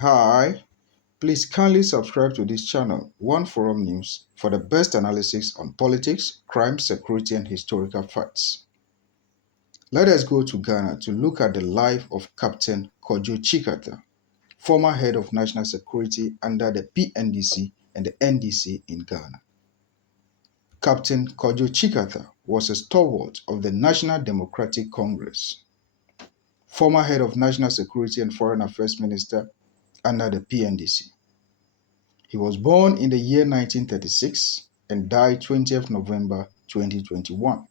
Hi, please kindly subscribe to this channel, One Forum News, for the best analysis on politics, crime, security, and historical facts. Let us go to Ghana to look at the life of Captain Kojo Tsikata, former head of national security under the PNDC and the NDC in Ghana. Captain Kojo Tsikata was a stalwart of the National Democratic Congress, former head of national security and foreign affairs minister under the PNDC. He was born in the year 1936 and died 20th November 2021.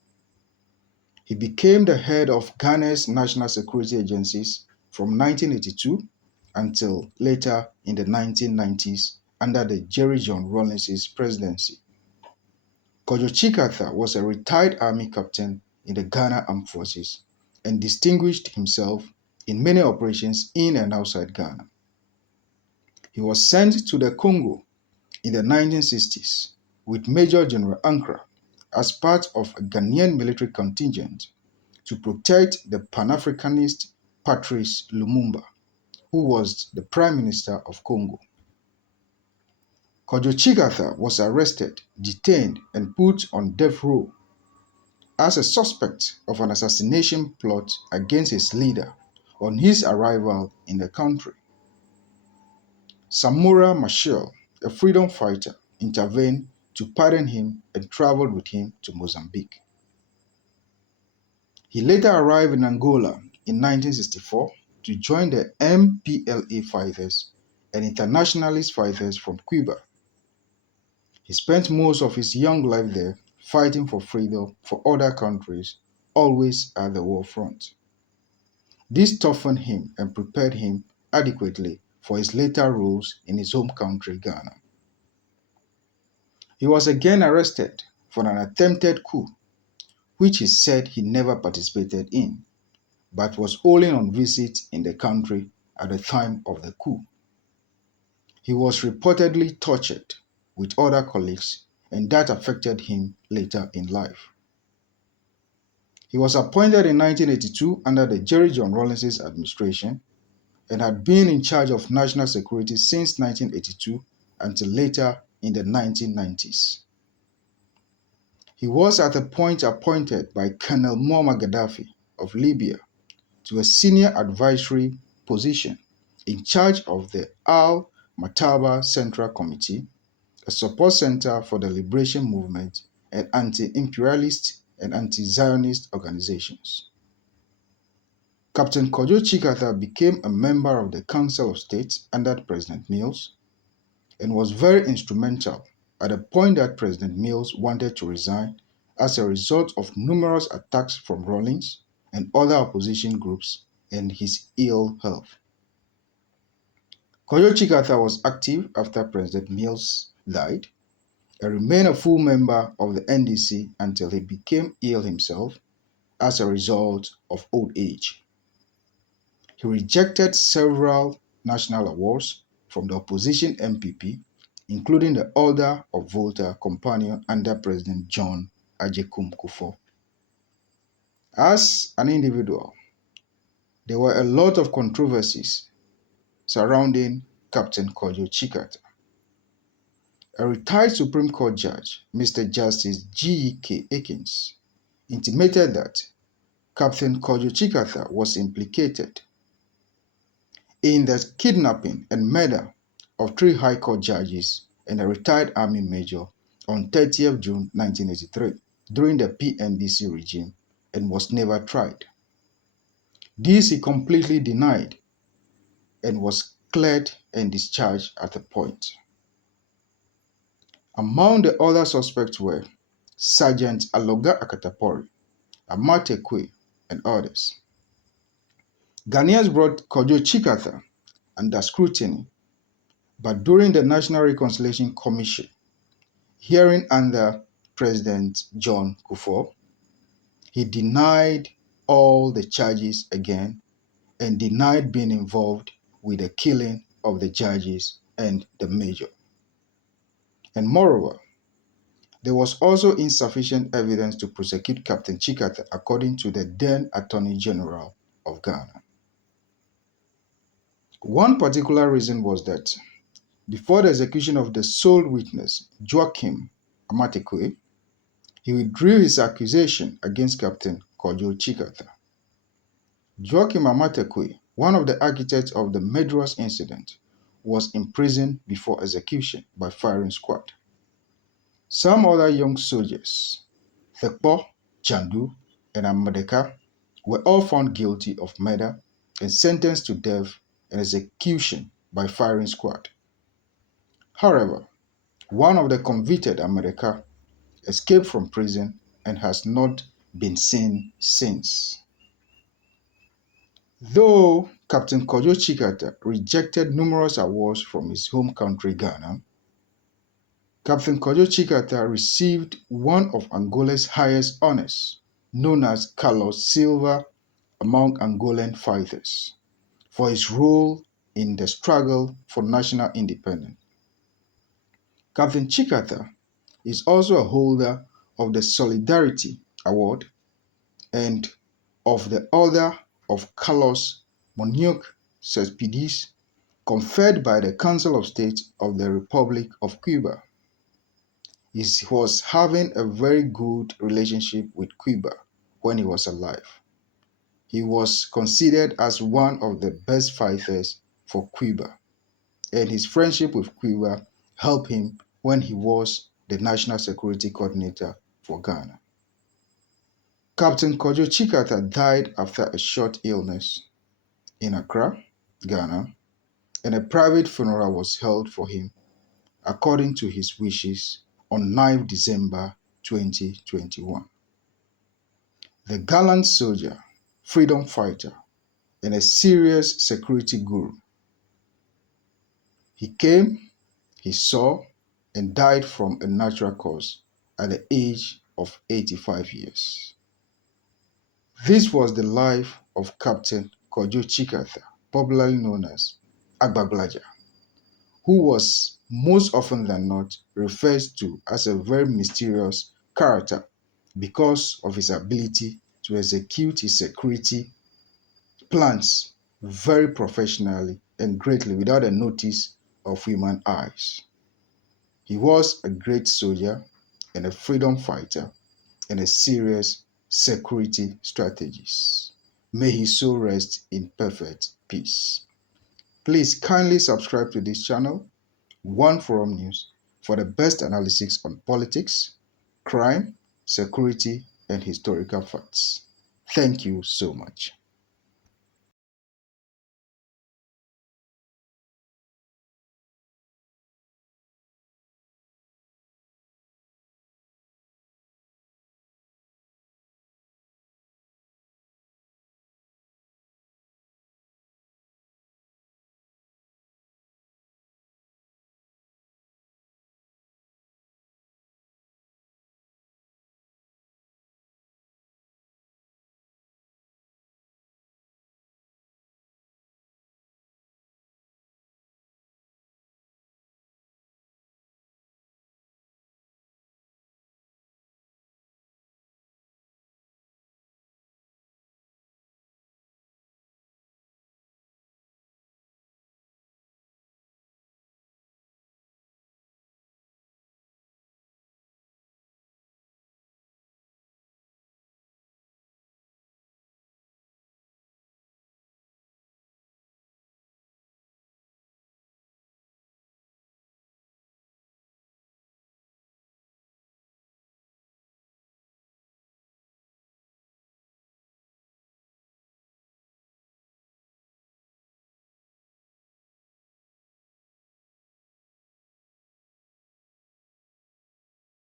He became the head of Ghana's national security agencies from 1982 until later in the 1990s under the Jerry John Rawlings's presidency. Kojo Tsikata was a retired army captain in the Ghana Armed Forces and distinguished himself in many operations in and outside Ghana. He was sent to the Congo in the 1960s with Major General Ankara as part of a Ghanaian military contingent to protect the Pan-Africanist Patrice Lumumba, who was the Prime Minister of Congo. Kojo Tsikata was arrested, detained, and put on death row as a suspect of an assassination plot against his leader on his arrival in the country. Samora Machel, a freedom fighter, intervened to pardon him and traveled with him to Mozambique. He later arrived in Angola in 1964 to join the MPLA fighters and internationalist fighters from Cuba. He spent most of his young life there fighting for freedom for other countries, always at the war front. This toughened him and prepared him adequately for his later roles in his home country, Ghana. He was again arrested for an attempted coup, which he said he never participated in, but was only on visit in the country at the time of the coup. He was reportedly tortured with other colleagues, and that affected him later in life. He was appointed in 1982 under the Jerry John Rawlings's administration and had been in charge of national security since 1982 until later in the 1990s. He was at a point appointed by Colonel Muammar Gaddafi of Libya to a senior advisory position in charge of the Al-Mataba Central Committee, a support center for the liberation movement and anti-imperialist and anti-Zionist organizations. Captain Kojo Tsikata became a member of the Council of State under President Mills and was very instrumental at the point that President Mills wanted to resign as a result of numerous attacks from Rawlings and other opposition groups and his ill health. Kojo Tsikata was active after President Mills died and remained a full member of the NDC until he became ill himself as a result of old age. He rejected several national awards from the opposition MPP, including the Order of Volta Companion under President John Agyekum Kufuor. As an individual, there were a lot of controversies surrounding Captain Kojo Tsikata. A retired Supreme Court judge, Mr. Justice G.K. Akins, intimated that Captain Kojo Tsikata was implicated in the kidnapping and murder of three High Court judges and a retired Army Major on 30th June 1983 during the PNDC regime and was never tried. This he completely denied and was cleared and discharged at the point. Among the other suspects were Sergeant Aloga Akatapori, Amate Kwe, and others. Ghanaians brought Kojo Tsikata under scrutiny, but during the National Reconciliation Commission hearing under President John Kufuor, he denied all the charges again and denied being involved with the killing of the judges and the major. And moreover, there was also insufficient evidence to prosecute Captain Tsikata according to the then Attorney General of Ghana. One particular reason was that before the execution of the sole witness, Joachim Amatekwe, he withdrew his accusation against Captain Kojo Tsikata. Joachim Amatekwe, one of the architects of the murderous incident, was imprisoned before execution by firing squad. Some other young soldiers, Thekpo, Chandu, and Amadeka, were all found guilty of murder and sentenced to death and execution by firing squad. However, one of the convicted Amadeka escaped from prison and has not been seen since. Though Captain Kojo Tsikata rejected numerous awards from his home country Ghana, Captain Kojo Tsikata received one of Angola's highest honors, known as Carlos Silva among Angolan fighters, for his role in the struggle for national independence. Captain Tsikata is also a holder of the Solidarity Award and of the Order of Carlos Monyoc Cespedes, conferred by the Council of State of the Republic of Cuba. He was having a very good relationship with Cuba when he was alive. He was considered as one of the best fighters for Cuba, and his friendship with Cuba helped him when he was the National Security Coordinator for Ghana. Captain Kojo Tsikata died after a short illness in Accra, Ghana, and a private funeral was held for him according to his wishes on 9 December 2021. The gallant soldier, freedom fighter, and a serious security guru. He came, he saw, and died from a natural cause at the age of 85 years. This was the life of Captain Kojo Tsikata, popularly known as Agbaglaja, who was most often than not referred to as a very mysterious character because of his ability to execute his security plans very professionally and greatly without the notice of human eyes. He was a great soldier and a freedom fighter and a serious security strategist. May his soul rest in perfect peace. Please kindly subscribe to this channel, One Forum News, for the best analysis on politics, crime, security, and historical facts. Thank you so much.